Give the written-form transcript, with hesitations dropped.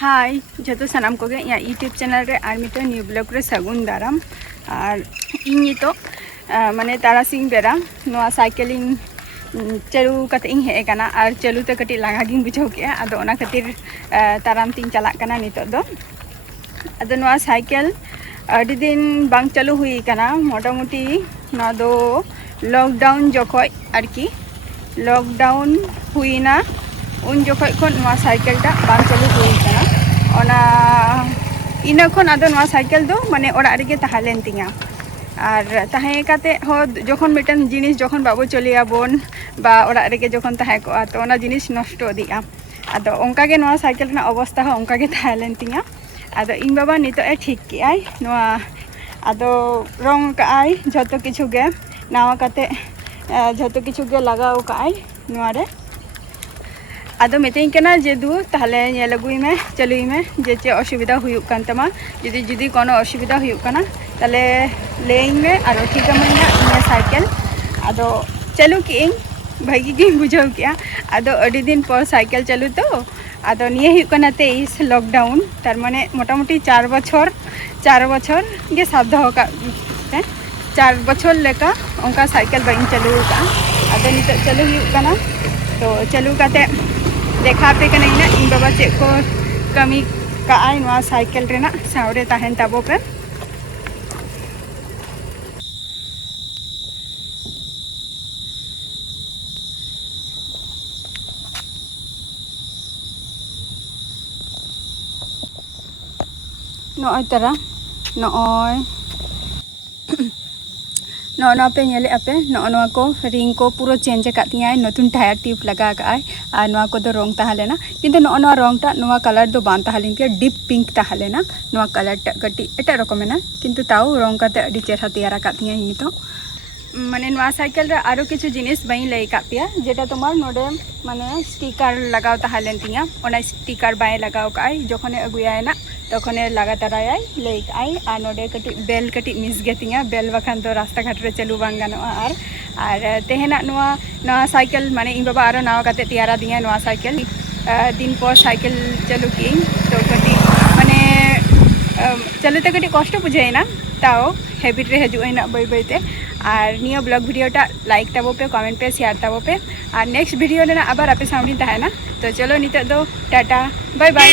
हाय जो सामान को यूट्यूब चैनल रे और मिट्टे न्यू ब्लॉग रे सगुन दाराम और इन नितो माने तारासिंग बेरा नोआ साइकिलिंग चालू कते इन हे काना और चालू ते कटी लागा गिन बुझाव के आदो ओना खातिर ताराम तिन चला काना नितो दो आदो नोआ साइकिल अडी दिन बांग चालू हुई काना मोटामुटी नोआ दो लॉकडाउन जोखोय आरकी लॉकडाउन हुईना उन जोखोय खन नोआ साइकिल टा बांग चालू हुई काना ओना इना खन आदो नोआ साइकिल दो माने ओड़ा रेगे ताहालेन तिंगा और ताहे काते हो जखन मिटन जिनिस जखन बाबू चलिया बोन बा ओड़ा रेगे जखन ताहे को तो ओना जिनिस नष्ट दिया आदो ओंका गे नोआ साइकिल ना अवस्था हो ओंका गे ताहालेन तिंगा आदो इन बाबा नितो ए ठीक के आई नोआ आदो रंग का आई जतो किछु गे नावा काते जतो किछु गे लगाव का आई नोआ रे आदो मितें कना जे दू ताहले नेल अगुई में चलुई में जे चे असुविधा हुयुक कान तमा जुदी कोनो असुविधा हुयुक काना ताले लेइंग में आरो ठीक मना इन साइकिल आदो चालू की भागी गी बुझाव किया आदो अडी दिन पर साइकिल चालू तो आदो निये हुयुक काना 23 लॉकडाउन तार माने मोटामुटी 4 बछर गे साब दो का 4 बछर लेका उनका साइकिल बाइन चालू का आदो नित चालू हुयुक काना तो चालू काते देखा पे कना इन बाबा चे को कमी का आई नोआ साइकिल रेना सावरे ताहेन ताबो पे नोय तरा नोय नोना पे नेले आपे नोना को रिंग को पूरा चेंज कातिया नतुन टायर टिप लगा का और नोआ को दो रंग ताहलेना किंतु नोना रंग टा नोआ कलर दो बान ताहलिन के डीप पिंक ताहलेना नोआ कलर टा कटी एटा रकमेना किंतु ताऊ रंग काते अडी चेहरा तैयार कातिया नितो माने नोआ साइकिल रे आरो किछु जिनिस बाई लई कातिया जेटा तुम्हार नोडे माने स्टिकर लगाव ताहलेन तिया ओना स्टिकर बाय लगाव काई जखने अगुयाय ना तखने लगा तराय लई काई आ नोडे कटी बेल कटी मिस गेतिया बेल बखान तो रास्ता घाट रे चलू बांग गानो और तेहेना नोआ साइकिल माने इन बाबा आरो नावा काते तैयारा दिया नोआ साइकिल दिन पर साइकिल चलू की तो कटी माने चलते कटी कष्ट बुझाइना ताओ हैबिट रे हजुना बै बैते और निया ब्लॉग वीडियोटा लाइक ताबो पे कमेंट पे शेयर ताबो पे और नेक्स्ट वीडियो लेना आबार आपे सामने ताहेना तो चलो नित दो टाटा बाय बाय।